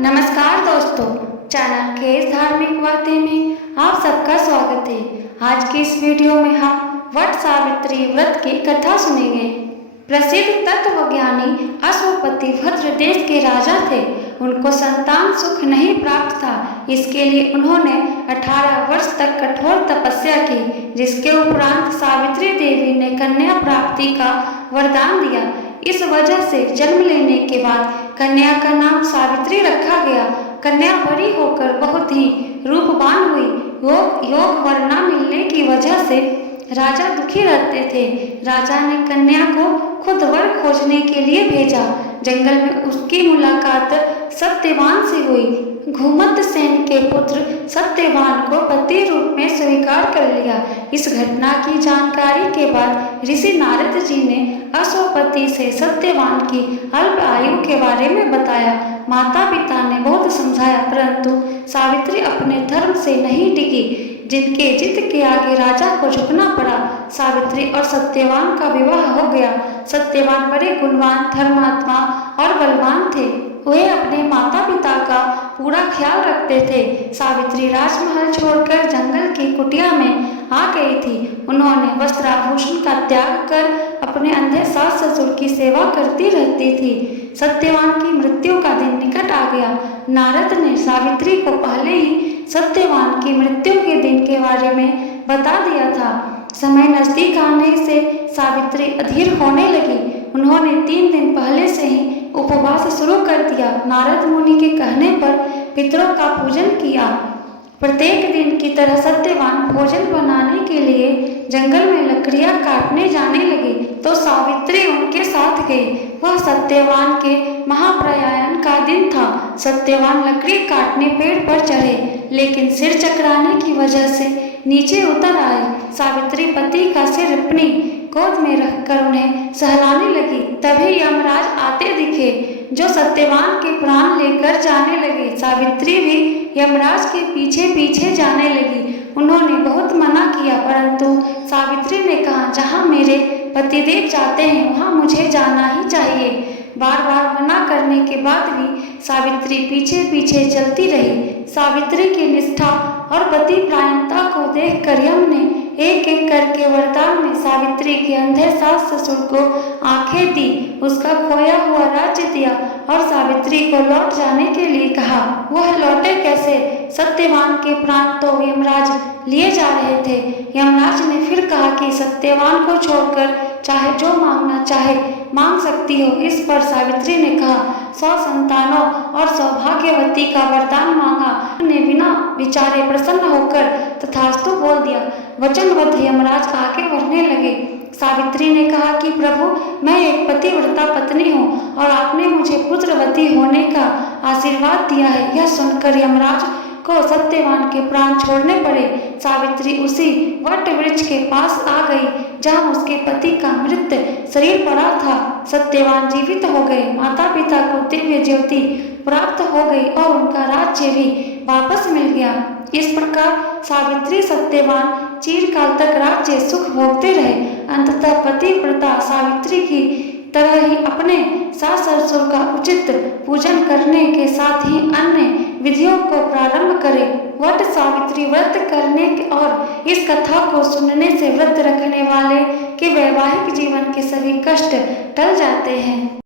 नमस्कार दोस्तों, channel case धार्मिक बातें में आप सबका स्वागत है। आज की इस वीडियो में हम वट सावित्री व्रत की कथा सुनेंगे। प्रसिद्ध तत्वज्ञानी अश्वपति भद्र देश के राजा थे। उनको संतान सुख नहीं प्राप्त था। इसके लिए उन्होंने 18 वर्ष तक कठोर तपस्या की, जिसके उपरांत सावित्री देवी ने कन्या प्राप्ति का वरदान दिया। इस वजह से जन्म लेने के बाद कन्या का नाम सावित्री रखा गया। कन्या बड़ी होकर बहुत ही रूपवान हुई। योग वर न मिलने की वजह से राजा दुखी रहते थे। राजा ने कन्या को खुद वर खोजने के लिए भेजा। जंगल में उसकी मुलाकात सत्यवान से हुई। घुमंत सेन के पुत्र सत्यवान को पति रूप में स्वीकार कर लिया। इस घटना की जानकारी के बाद ऋषि नारद जी ने अश्वपति से सत्यवान की अल्प आयु के बारे में बताया। माता पिता ने बहुत समझाया, परंतु सावित्री अपने धर्म से नहीं टिकी। जिनके जिद के आगे राजा को झुकना पड़ा। सावित्री और सत्यवान का विवाह हो गया। सत्यवान बड़े गुणवान, धर्मात्मा और बलवान थे। वे अपने माता पिता का पूरा ख्याल रखते थे। सावित्री राजमहल छोड़कर जंगल की कुटिया में आ गई थी। उन्होंने वस्त्राभूषण का त्याग कर अपने अंधे सास ससुर की सेवा करती रहती थी। सत्यवान की मृत्यु का दिन निकट आ गया। नारद ने सावित्री को पहले ही सत्यवान की मृत्यु के दिन के बारे में बता दिया था। समय नजदीक आने से सावित्री अधीर होने लगी। उन्होंने 3 दिन पहले से ही उपवास शुरू कर दिया। नारद मुनि के कहने पर पितरों का पूजन किया। प्रत्येक दिन की तरह सत्यवान भोजन बनाने के लिए जंगल में लकड़ियां काटने जाने लगे तो सावित्री उनके साथ गए। वह सत्यवान के महाप्रयाण का दिन था। सत्यवान लकड़ी काटने पेड़ पर चढ़े, लेकिन सिर चकराने की वजह से नीचे उतर आए। सावित्री पति का सिर अपनी गोद में रखकर उन्हें सहलाने लगी। तभी यमराज आते दिखे, जो सत्यवान के प्राण लेकर जाने लगे। सावित्री भी यमराज के पीछे पीछे जाने लगी। उन्होंने बहुत मना किया, परंतु सावित्री ने कहा, जहाँ मेरे पतिदेव जाते हैं वहाँ मुझे जाना ही चाहिए। बार बार मना करने के बाद भी सावित्री पीछे पीछे चलती रही। सावित्री की निष्ठा और पति प्रायणता को देखकर यम ने एक एक करके वरदान में सावित्री के अंधे सास ससुर को आंखें दी, उसका खोया हुआ राज्य दिया और सावित्री को लौट जाने के लिए कहा। वह लौटे कैसे? सत्यवान के प्राण तो यमराज लिए जा रहे थे। यमराज ने फिर कहा कि सत्यवान को छोड़कर चाहे जो मांगना चाहे मांग सकती हो। इस पर सावित्री ने कहा, 100 संतानों और सौभाग्यवती का वरदान मांगा। ने बिना विचारे प्रसन्न होकर तथास्तु बोल दिया। वचनबद्ध यमराज आगे बढ़ने लगे। सावित्री ने कहा कि प्रभु, मैं एक पतिव्रता पत्नी हूँ और आपने मुझे पुत्रवती होने का आशीर्वाद दिया है। यह सुनकर यमराज को सत्यवान के प्राण छोड़ने पड़े। सावित्री उसी वट वृक्ष के पास आ गई जहाँ उसके पति का मृत शरीर पड़ा था। सत्यवान जीवित हो गए। माता पिता को दिव्य ज्योति प्राप्त हो गई और उनका राज्य भी वापस मिल गया। इस प्रकार सावित्री सत्यवान चिरकाल तक राज्य सुख भोगते रहे। अंततः पतिव्रता सावित्री की तरह ही अपने सास ससुर का उचित पूजन करने के साथ ही अन्य विधियों को प्रारंभ करें। वट सावित्री व्रत करने और इस कथा को सुनने से व्रत रखने वाले के वैवाहिक जीवन के सभी कष्ट टल जाते हैं।